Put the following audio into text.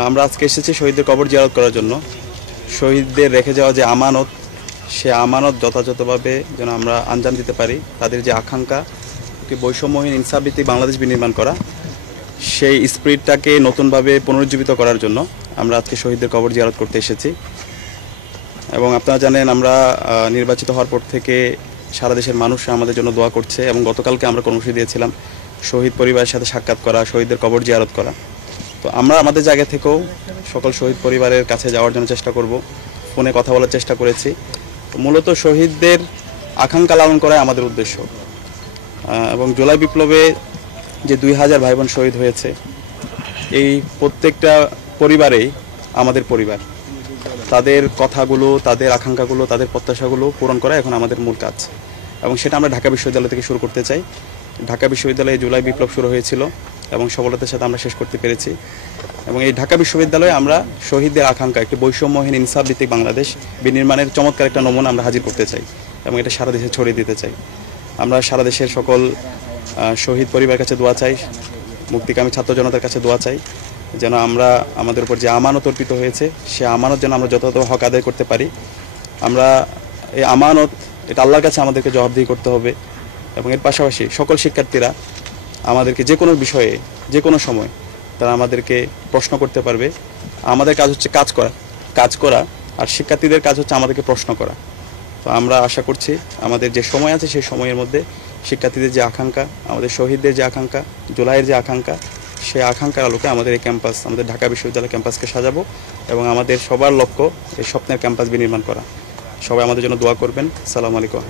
আমরা আজকে এসেছি শহীদদের কবর জিয়ারত করার জন্য। শহীদদের রেখে যাওয়া যে আমানত, সে আমানত যথাযথভাবে যেন আমরা আঞ্জাম দিতে পারি। তাদের যে আকাঙ্ক্ষা, একটি বৈষম্যহীন ইনসাফভিত্তিক বাংলাদেশ বিনির্মাণ করা, সেই স্পিরিটটাকে নতুনভাবে পুনরুজ্জীবিত করার জন্য আমরা আজকে শহীদদের কবর জিয়ারত করতে এসেছি। এবং আপনারা জানেন, আমরা নির্বাচিত হওয়ার পর থেকে সারা দেশের মানুষ আমাদের জন্য দোয়া করছে। এবং গতকালকে আমরা কর্মসূচি দিয়েছিলাম শহীদ পরিবারের সাথে সাক্ষাৎ করা, শহীদদের কবর জিয়ারত করা। তো আমরা আমাদের জায়গা থেকেও সকল শহীদ পরিবারের কাছে যাওয়ার জন্য চেষ্টা করব, ফোনে কথা বলার চেষ্টা করেছি। মূলত শহীদদের আকাঙ্ক্ষা লালন করাই আমাদের উদ্দেশ্য। এবং জুলাই বিপ্লবে যে 2000 ভাই বোন শহীদ হয়েছে, এই প্রত্যেকটা পরিবারেই আমাদের পরিবার। তাদের কথাগুলো, তাদের আকাঙ্ক্ষাগুলো, তাদের প্রত্যাশাগুলো পূরণ করা এখন আমাদের মূল কাজ। এবং সেটা আমরা ঢাকা বিশ্ববিদ্যালয় থেকে শুরু করতে চাই। ঢাকা বিশ্ববিদ্যালয়ে জুলাই বিপ্লব শুরু হয়েছিল এবং সফলতার সাথে আমরা শেষ করতে পেরেছি। এবং এই ঢাকা বিশ্ববিদ্যালয়ে আমরা শহীদদের আকাঙ্ক্ষা, একটি বৈষম্যহীন ইনসাফভিত্তিক বাংলাদেশ বিনির্মাণের চমৎকার একটা নমুনা আমরা হাজির করতে চাই এবং এটা সারা দেশে ছড়িয়ে দিতে চাই। আমরা সারা দেশের সকল শহীদ পরিবারের কাছে দোয়া চাই, মুক্তিকামী ছাত্র জনতার কাছে দোয়া চাই, যেন আমরা আমাদের উপর যে আমানত অর্পিত হয়েছে, সে আমানত যেন আমরা যথাযথ হক আদায় করতে পারি। আমরা এই আমানত, এটা আল্লাহর কাছে আমাদেরকে জবাবদিহি করতে হবে। এবং এর পাশাপাশি সকল শিক্ষার্থীরা আমাদেরকে যে কোনো বিষয়ে, যে কোনো সময় তারা আমাদেরকে প্রশ্ন করতে পারবে। আমাদের কাজ হচ্ছে কাজ করা, আর শিক্ষার্থীদের কাজ হচ্ছে আমাদেরকে প্রশ্ন করা। তো আমরা আশা করছি আমাদের যে সময় আছে সেই সময়ের মধ্যে শিক্ষার্থীদের যে আকাঙ্ক্ষা, আমাদের শহীদদের যে আকাঙ্ক্ষা, জুলাইয়ের যে আকাঙ্ক্ষা, সেই আকাঙ্ক্ষার আলোকে আমাদের এই ক্যাম্পাস, আমাদের ঢাকা বিশ্ববিদ্যালয় ক্যাম্পাসকে সাজাবো এবং আমাদের সবার লক্ষ্য এই স্বপ্নের ক্যাম্পাস বিনির্মাণ করা। সবাই আমাদের জন্য দোয়া করবেন। আসসালামু আলাইকুম।